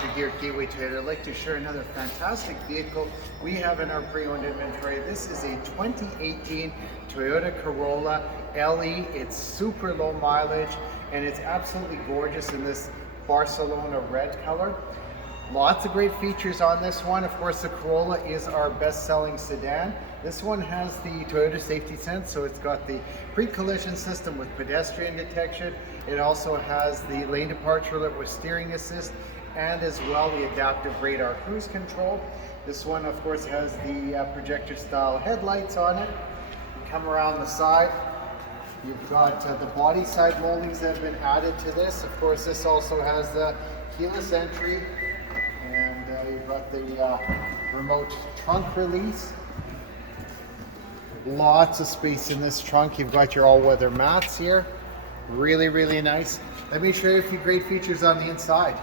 Andrew here at Gateway Toyota. I'd like to share another fantastic vehicle we have in our pre-owned inventory. This is a 2018 Toyota Corolla LE. It's super low mileage and it's absolutely gorgeous in this Barcelona red color. Lots of great features on this one. Of course, the Corolla is our best-selling sedan. This one has the Toyota Safety Sense, so it's got the pre-collision system with pedestrian detection. It also has the lane departure alert with steering assist, and as well the adaptive radar cruise control. This one, of course, has the projector-style headlights on it. You come around the side. You've got the body side moldings that have been added to this. Of course, this also has the keyless entry. And you've got the remote trunk release. Lots of space in this trunk. You've got your all-weather mats here. Really, really nice. Let me show you a few great features on the inside.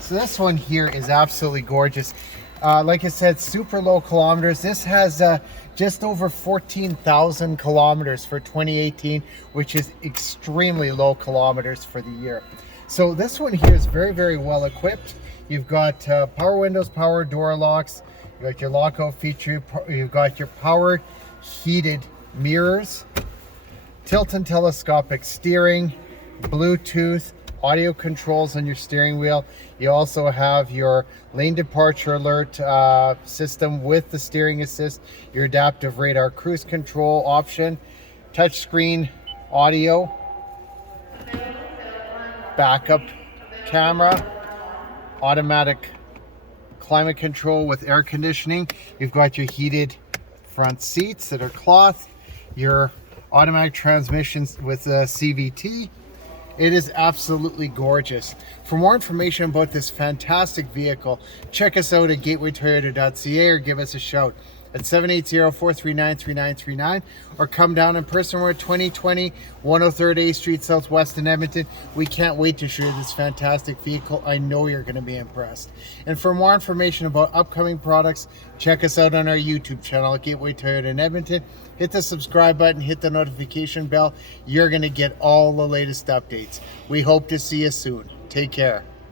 So this one here is absolutely gorgeous. Like I said, super low kilometers. This has just over 14,000 kilometers for 2018, which is extremely low kilometers for the year. So this one here is very, very well equipped. You've got power windows, power door locks, you've got your lockout feature, you've got your power heated mirrors, tilt and telescopic steering, Bluetooth, audio controls on your steering wheel. You also have your lane departure alert system with the steering assist, your adaptive radar cruise control option, touchscreen audio, backup camera, automatic climate control with air conditioning. You've got your heated front seats that are cloth, your automatic transmissions with CVT. It is absolutely gorgeous. For more information about this fantastic vehicle, check us out at gatewaytoyota.ca or give us a shout at 780-439-3939 or come down in person. We're at 2020 103rd A Street Southwest in Edmonton. We can't wait to show you this fantastic vehicle. I know you're going to be impressed. And for more information about upcoming products, check us out on our YouTube channel at Gateway Toyota in Edmonton. Hit the subscribe button, hit the notification bell. You're going to get all the latest updates. We hope to see you soon. Take care.